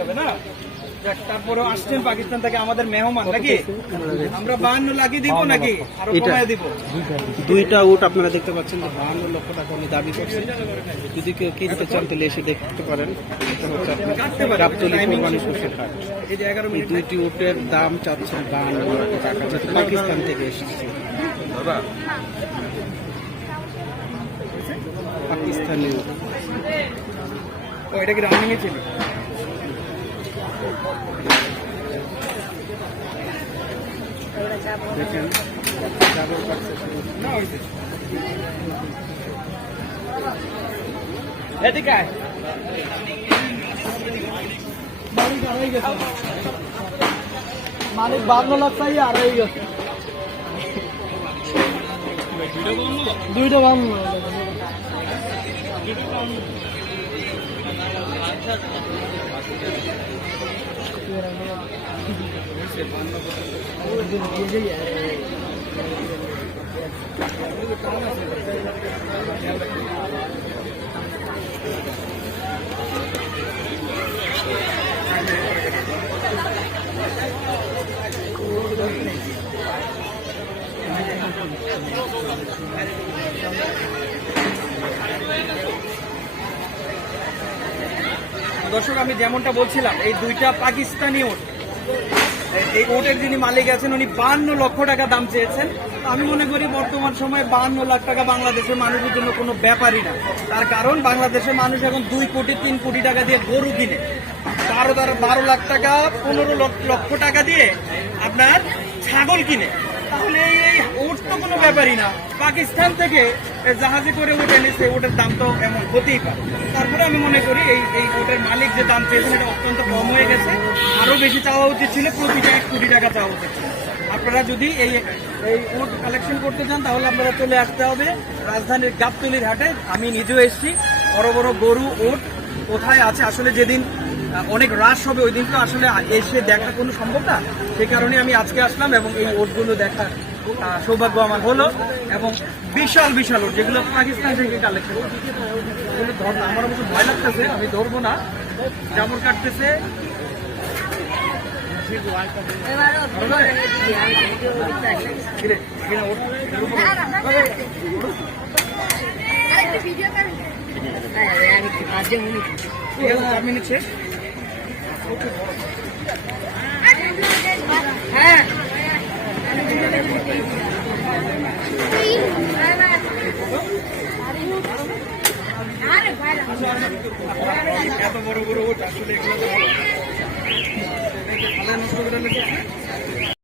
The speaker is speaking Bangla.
হবে না। তারপরেও আসছেন পাকিস্তান থেকে আমাদের মেহমান নাকি, আমরা 52 লাখই দিব নাকি আরো কমায় দিব? দুইটা উট আপনারা দেখতে পাচ্ছেন 52 লক্ষ টাকা উনি দাবি করছেন। যদি কেউ কিনতে চান তাহলে এসে দেখতে পারেন। এটা হচ্ছে আপনার গাবতলী কোরবানি পশুর হাট। এই দুইটি উটের দাম চাচ্ছেন 52 লক্ষ টাকা, যেটা পাকিস্তান থেকে এসেছে। পাকিস্তানি উট। এটা কি রানিং এ ছিল? দেখেন মালিক 52 লাখ চাই আর হয়ে গেছে দুইটা বাম দর্শক, আমি যেমনটা বলছিলাম, এই দুইটা পাকিস্তানি উট, এই উটের যিনি মালিক আছেন উনি 52 লক্ষ টাকা দাম চেয়েছেন। আমি মনে করি বর্তমান সময়ে 52 লাখ টাকা বাংলাদেশের মানুষের জন্য কোনো ব্যাপারই না। তার কারণ বাংলাদেশের মানুষ এখন 2 কোটি 3 কোটি টাকা দিয়ে গরু কিনে, 12 লাখ টাকা 15 লক্ষ টাকা দিয়ে আপনার ছাগল কিনে। তাহলে এই উট তো কোনো ব্যাপারই না। পাকিস্তান থেকে জাহাজে করে উট এনেছে, উটের দাম তো এমন হতেই পারে। তারপরে আমি মনে করি এই উটের মালিক যে দাম চেয়েছেন এটা অত্যন্ত কম হয়ে গেছে। আরো বেশি চাওয়া উচিত ছিল, প্রতিটা 1 কোটি টাকা চাওয়া উচিত ছিল। আপনারা যদি এই উট কালেকশন করতে চান তাহলে আপনারা চলে আসতে হবে রাজধানীর গাবতলীর হাটে। আমি নিজেও এসেছি। বড় বড় গরু উট কোথায় আছে আসলে যেদিন অনেক রাশ হবে ওই দিন তো আসলে এসে দেখা কোনো সম্ভব না। সেই কারণে আমি আজকে আসলাম এবং এই ওটগুলো দেখার সৌভাগ্য আমার হলো। এবং বিশাল বিশাল ওট যেগুলো পাকিস্তান থেকে কালেকশন, এগুলো ধর আমার মতো ভয় লাগতেছে, আমি ধরবো না, জামর কাটতেছে। এত বড় বড় ওট আসলে এগুলো